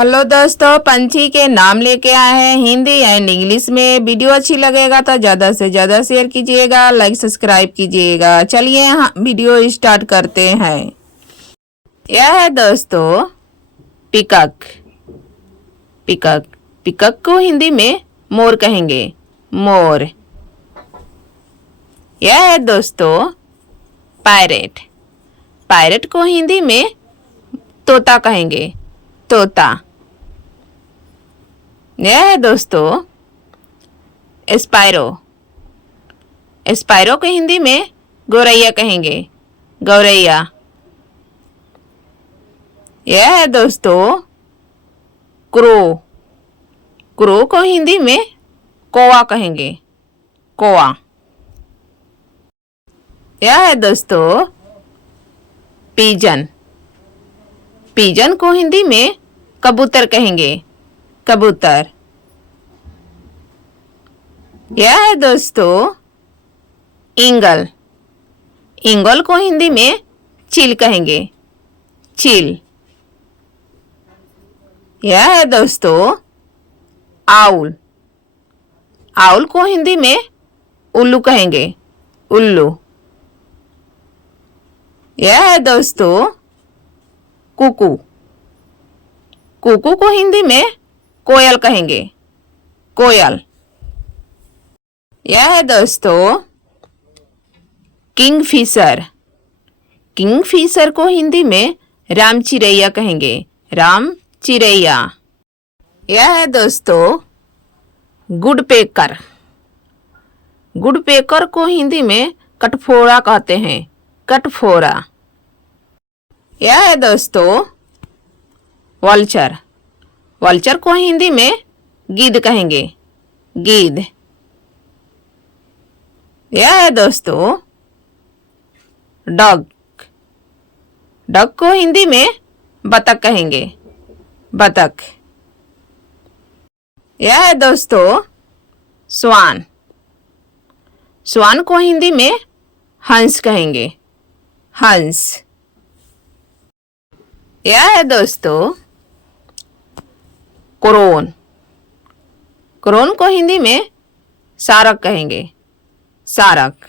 Hello दोस्तों, पंछी के नाम लेके आए हैं हिंदी एंड इंग्लिश में। वीडियो अच्छी लगेगा तो ज़्यादा से ज़्यादा शेयर कीजिएगा, लाइक सब्सक्राइब कीजिएगा। चलिए वीडियो स्टार्ट करते हैं। यह है दोस्तों पिकक। पिकक पिकक को हिंदी में मोर कहेंगे, मोर। यह है दोस्तों पैरेट। पैरेट को हिंदी में तोता कहेंगे, तोता। यह है दोस्तों स्पायरो। स्पायरो को हिंदी में गौरैया कहेंगे, गौरैया। यह है दोस्तों क्रो। क्रो को हिंदी में कौवा कहेंगे, कौवा। यह है दोस्तों पिजन। पिजन को हिंदी में कबूतर कहेंगे, कबूतर। यह है दोस्तों ईगल। ईगल को हिंदी में चील कहेंगे, चील। यह है दोस्तों आउल। आउल को हिंदी में उल्लू कहेंगे, उल्लू। यह है दोस्तों कुकू। कुकू को हिंदी में कोयल कहेंगे, कोयल। यह है दोस्तों किंगफिशर। किंगफिशर को हिंदी में राम चिरैया कहेंगे, राम चिरैया। यह है दोस्तों गुडपेकर। गुडपेकर को हिंदी में कटफोड़ा कहते हैं, कटफोड़ा। यह है दोस्तों वल्चर। वल्चर को हिंदी में गिद्ध कहेंगे, गिद्ध। यह है दोस्तों डक। डक को हिंदी में बतख कहेंगे, बतख। यह है दोस्तों स्वान। स्वान को हिंदी में हंस कहेंगे, हंस। यह है दोस्तों क्रोन। क्रोन को हिंदी में सारक कहेंगे, सारक।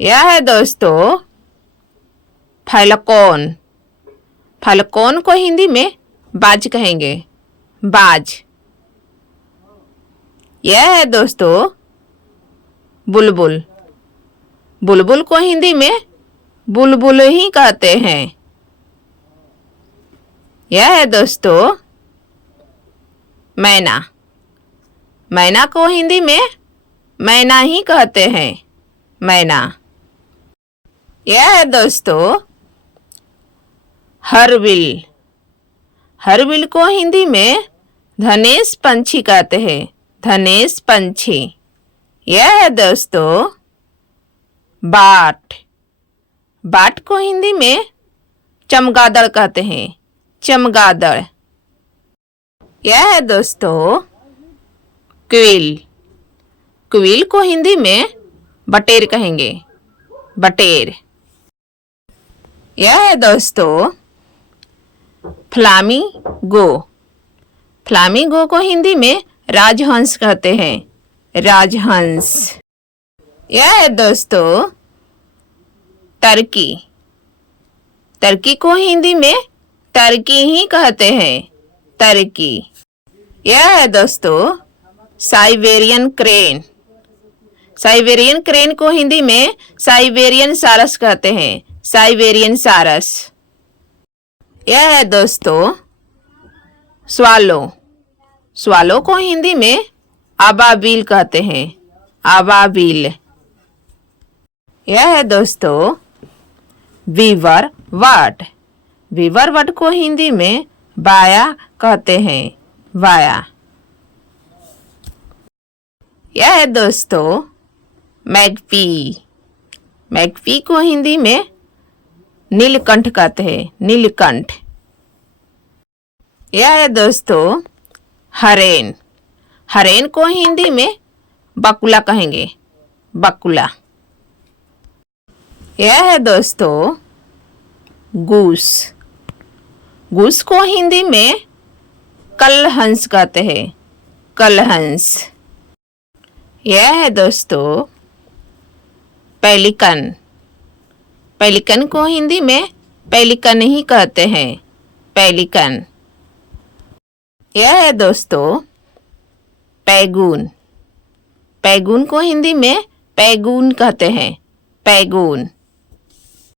यह है दोस्तों फैलकॉन। फैलकॉन को हिंदी में बाज कहेंगे, बाज। यह है दोस्तों बुलबुल। बुलबुल को हिंदी में बुलबुल ही कहते हैं। यह है दोस्तों मैना। मैना को हिंदी में मैना ही कहते हैं, मैना। यह है दोस्तों हरविल। हरविल को हिंदी में धनेश पंछी कहते हैं, धनेश पंछी। यह है दोस्तों बाट। बाट को हिंदी में चमगादड़ कहते हैं, चमगादड़। यह है दोस्तों क्विल। क्विल को हिंदी में बटेर कहेंगे, बटेर। यह है दोस्तों फ्लामिंगो। फ्लामिंगो को हिंदी में राजहंस कहते हैं, राजहंस। यह है दोस्तों टर्की। टर्की को हिंदी में टर्की ही कहते हैं, टर्की। यह है दोस्तों साइबेरियन क्रेन। साइबेरियन क्रेन को हिंदी में साइबेरियन सारस कहते हैं, साइबेरियन सारस। यह है दोस्तों स्वालो। स्वालो को हिंदी में अबाबिल कहते हैं, अबाबिल। यह है दोस्तों वीवर वट। वीवर वट को हिंदी में बाया कहते हैं, बाया। यह है दोस्तों मैगपी। मैगपी को हिंदी में नीलकंठ कहते हैं, नीलकंठ। यह है दोस्तों हरेन। हरेन को हिंदी में बकुला कहेंगे, बकुला। यह है दोस्तों गूस। गूस को हिंदी में कलहंस कहते हैं, कलहंस। यह है दोस्तों पेलिकन। पेलिकन को हिंदी में पेलिकन ही कहते हैं, पेलिकन। यह है दोस्तों पैगुन। पैगुन को हिंदी में पैगुन कहते हैं, पैगुन।